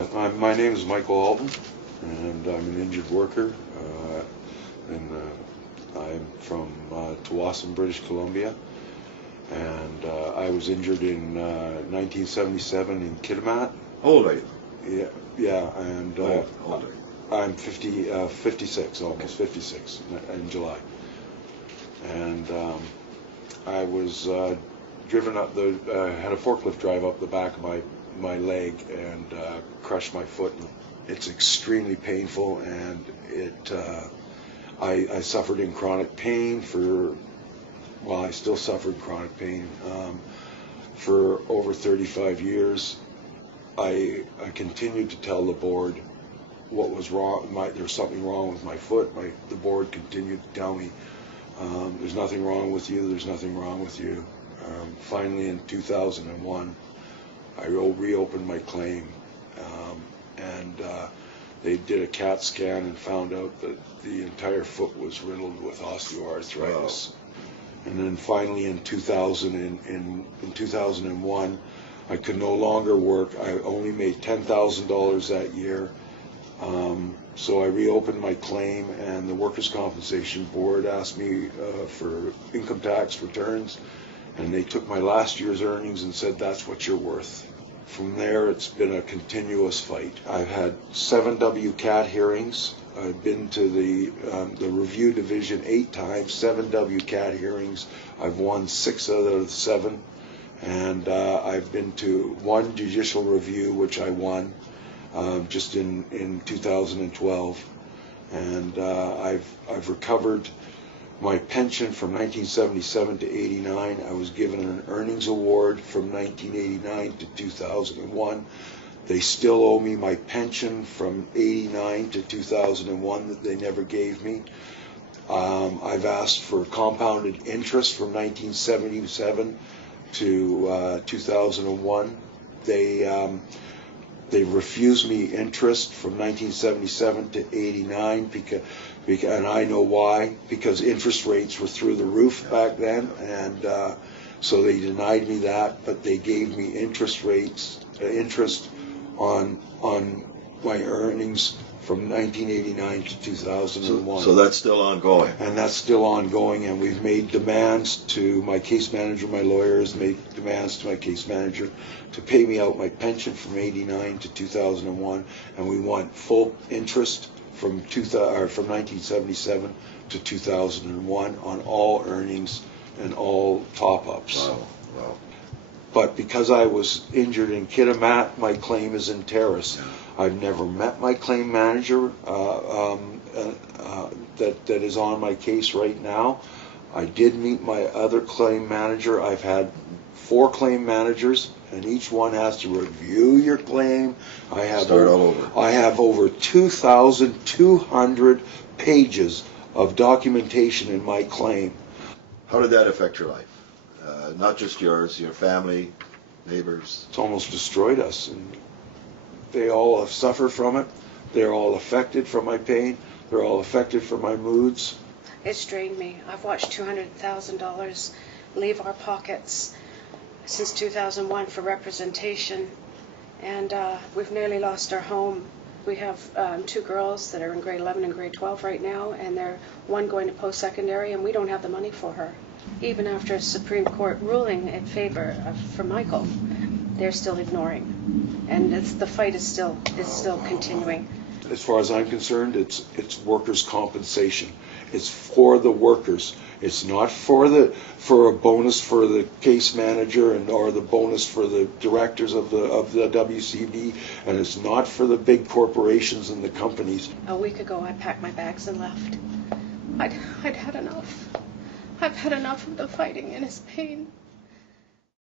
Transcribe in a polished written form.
My name is Michael Alden, and I'm an injured worker, and I'm from Tawasin, British Columbia, and I was injured in 1977 in Kitimat. How old are you? Yeah, and How old are you? I'm 56, almost 56 in July, and I was driven up had a forklift drive up the back of my leg and crushed my foot. It's extremely painful, and I suffered in chronic pain I still suffered chronic pain for over 35 years. I continued to tell the board what was wrong. There was something wrong with my foot. The board continued to tell me, there's nothing wrong with you, there's nothing wrong with you. Finally, in 2001, I reopened my claim, and they did a CAT scan and found out that the entire foot was riddled with osteoarthritis. Wow. And then finally in 2001, I could no longer work. I only made $10,000 that year. So I reopened my claim, and the Workers' Compensation Board asked me for income tax returns, and they took my last year's earnings and said, that's what you're worth. From there, it's been a continuous fight. I've had 7 WCAT hearings. I've been to the review division 8 times, 7 WCAT hearings. I've won 6 out of the 7. And I've been to 1 judicial review, which I won just in 2012. And I've recovered my pension from 1977 to 89. I was given an earnings award from 1989 to 2001. They still owe me my pension from 89 to 2001 that they never gave me. I've asked for compounded interest from 1977 to 2001. They refused me interest from 1977 to 89 and I know why, because interest rates were through the roof back then, and so they denied me that, but they gave me interest on my earnings from 1989 to 2001. So that's still ongoing. And that's still ongoing, and we've made demands to my case manager. My lawyer has made demands to my case manager to pay me out my pension from 89 to 2001, and we want full interest from 1977 to 2001 on all earnings and all top-ups. Wow. But because I was injured in Kitimat, my claim is in Terrace. Yeah. I've never met my claim manager that is on my case right now. I did meet my other claim manager. I've had 4 claim managers, and each one has to review your claim. Start all over. I have over 2,200 pages of documentation in my claim. How did that affect your life? Not just yours, your family, neighbors. It's almost destroyed us, and they all have suffered from it. They're all affected from my pain. They're all affected from my moods. It's drained me. I've watched $200,000 leave our pockets since 2001 for representation, and we've nearly lost our home. We have 2 girls that are in grade 11 and grade 12 right now, and they're one going to post-secondary, and we don't have the money for her. Even after a Supreme Court ruling in favor for Michael, they're still ignoring, and the fight is still continuing. As far as I'm concerned, it's workers' compensation. It's for the workers. It's not for a bonus for the case manager or the bonus for the directors of the WCB, and it's not for the big corporations and the companies. A week ago, I packed my bags and left. I'd had enough. I've had enough of the fighting and his pain.